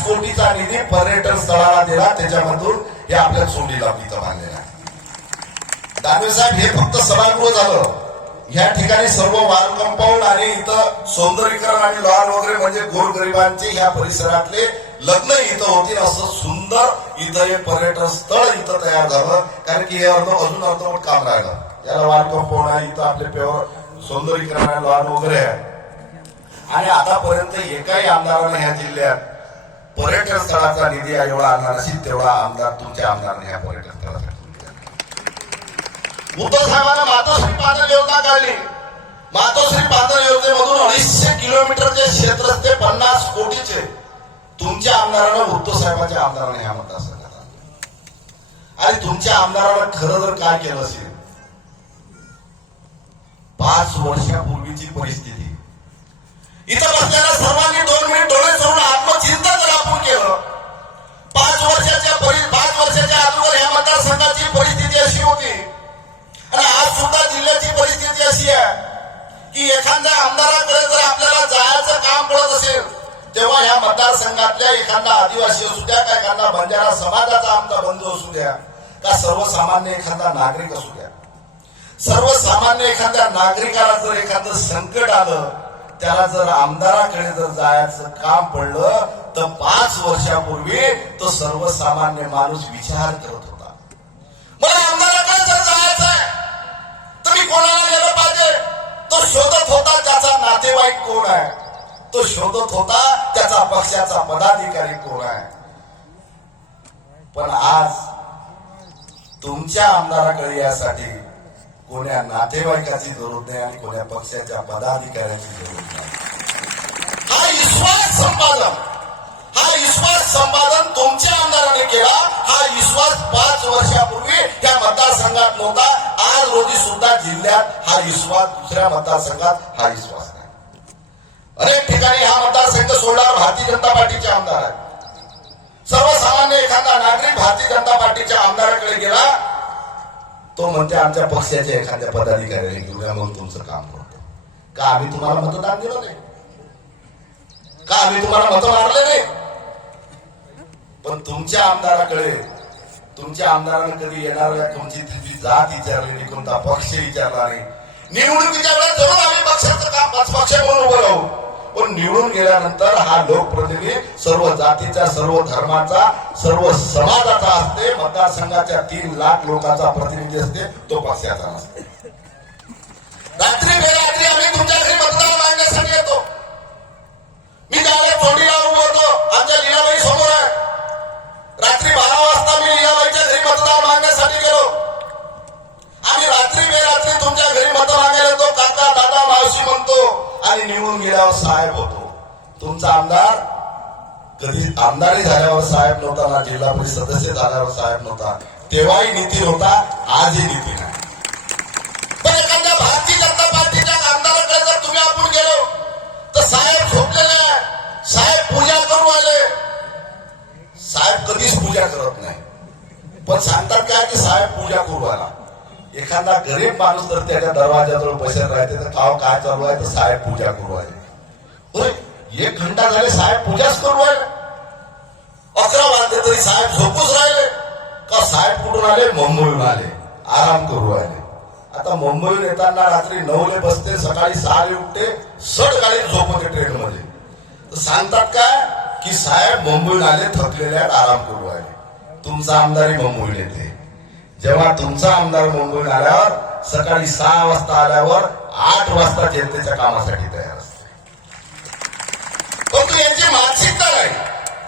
कोटीचा निधी पर्यटन स्थळाला दिला, त्याच्यामधून हे आपल्या चोंडीला इथं बांधलेलं आहे. दानवे साहेब, हे फक्त सभागृह झालं. या ठिकाणी सर्व वॉल कंपाऊंड आणि इथं सौंदर्यीकरण आणि लॉन वगैरे म्हणजे गोरगरिबांचे ह्या परिसरातले लग्न इथं होतील असं सुंदर इथं एक पर्यटन स्थळ इथं तयार झालं. कारण की हे अजून अर्धवट काम राहिलं. याला वॉल कंपाऊंड आहे, इथं आपले प्युअर सौंदर्यीकरण आणि लॉन वगैरे आहे. आणि आतापर्यंत एकाही आमदाराने ह्या जिल्ह्यात पर्यटन स्थळाचा निधी एवढा आणला नसेल तेवढा आमदार तुमच्या आमदाराने ह्या पर्यटन स्थळाचा. उद्धव साहेबांना मातोश्री पादल योजना काढली. मातोश्री पादल योजनेमधून 250 किलोमीटरचे क्षेत्र ते 50 कोटीचे तुमच्या आमदारानं, उद्धव साहेबांच्या आमदाराने ह्या मतदारसंघात आणलं. आणि तुमच्या आमदारानं खरं जर काय केलं असेल, 5 वर्षापूर्वीची परिस्थिती इथं बसलेल्या सर्वांनी 2 मिनिट डोळे सोडून आत्मचिंतन जर आपण केलं, 5 वर्षाच्या अगोदर या मतदारसंघाची परिस्थिती अशी होती आणि आज सुद्धा जिल्ह्याची परिस्थिती अशी आहे की एखाद्या आमदाराकडे जर आपल्याला जायचं काम पडत असेल तेव्हा ह्या मतदारसंघातल्या एखादा आदिवासी असू द्या, का एखादा बंजारा समाजाचा आमचा बंधू असू द्या, का सर्वसामान्य एखादा नागरिक असू द्या, सर्वसामान्य एखाद्या नागरिकाला जर एखादं संकट आलं, त्याला जर आमदाराकडे जर जायचं काम पडलं तर 5 वर्षापूर्वी तो सर्वसामान्य माणूस विचार करत होता, मला आमदाराकडे जर जायचं आहे तर मी कोणाला गेलं पाहिजे. तो शोधत होता त्याचा नातेवाईक कोण आहे, तो शोधत होता त्याचा पक्षाचा पदाधिकारी कोण आहे. पण आज तुमच्या आमदाराकडे यासाठी कोण्या नातेवाईकाची जरूरत नाही आणि कोण्या पक्षाच्या पदाधिकाऱ्याची जरूरत नाही. हा विश्वास संपादन तुमच्या आमदाराने केला. हा विश्वास 5 वर्षापूर्वी या मतदारसंघात नव्हता. आज रोजी सुद्धा जिल्ह्यात हा विश्वास, दुसऱ्या मतदारसंघात हा विश्वास नाही. अनेक ठिकाणी हा मतदारसंघ सोडल्यावर भारतीय जनता पार्टीचे आमदार आहेत. सर्वसामान्य एखादा नागरिक भारतीय जनता पार्टीच्या आमदाराकडे गेला, तो म्हणते आमच्या पक्षाच्या एखाद्या पदाधिकाऱ्याने घेऊया, मग तुमचं काम करतो. का आम्ही तुम्हाला मतदान दिलं नाही, का आम्ही तुम्हाला मतं मारले नाही. पण तुमच्या आमदाराकडे, तुमच्या आमदाराने कधी येणाऱ्या तुमची जात विचारली नाही, कोणता पक्ष विचारला नाही. निवडणुकीच्या वेळेस जरूर आम्ही पक्षाचं काम पक्ष म्हणून उभं राहू, पण निवडून गेल्यानंतर हा लोकप्रतिनिधी सर्व जातीचा, सर्व धर्माचा, सर्व समाजाचा असते. मतदारसंघाच्या 3 लाख लोकांचा प्रतिनिधी असते, तो पक्षाचा नसते. रात्री बेरात्री आम्ही तुमच्या घरी मतदान मागण्यासाठी येतो. मी त्यावेळेला तोंडीला उभं होतो, आमच्या लीलाबाई समोर आहे. रात्री 12 वाजता मी लीलाबाईच्या घरी मतदान मागण्यासाठी गेलो. आम्ही रात्री बेरात्री तुमच्या घरी मतं मागायला येतो, काका दादा मावशी म्हणतो आणि निवडून गेल्यावर साहेब होतो. तुमचा आमदार कधी आमदारी झाल्यावर साहेब नव्हता ना, जिल्हा परिषद सदस्य झाल्यावर साहेब नव्हता. तेव्हाही नीती होता, आजही नीती नाही. पण एखाद्या भारतीय जनता पार्टीच्या आमदाराकडे जर तुम्ही आपण गेलो तर साहेब झोपलेले आहे, साहेब पूजा करू आले. साहेब कधीच पूजा करत नाही, पण सांगतात काय की साहेब पूजा करू आला. एखादा गरीब माणूस जर त्याच्या दरवाजाजवळ बसत राहते तर काय चालू आहे, तर साहेब पूजा करू आहे. होय, 1 घंटा झाले साहेब पूजाच करू आहे. 11 वाजले तरी साहेब झोपूच राहिले. का साहेब कुठून आले? मुंबईहून आले, आराम करू आले. आता मुंबईहून येताना रात्री 9 बसते, सकाळी 6 उठते, सट गाडी झोपते ट्रेन मध्ये. तर सांगतात काय की साहेब मुंबईहून आले, थकलेले आहेत, आराम करू आले. तुमचा आमदारही मुंबईहून येते. जेव्हा तुमचा आमदार मुंबईहून आल्यावर सकाळी 6 वाजता आल्यावर 8 वाजता जनतेच्या कामासाठी तयार असतो.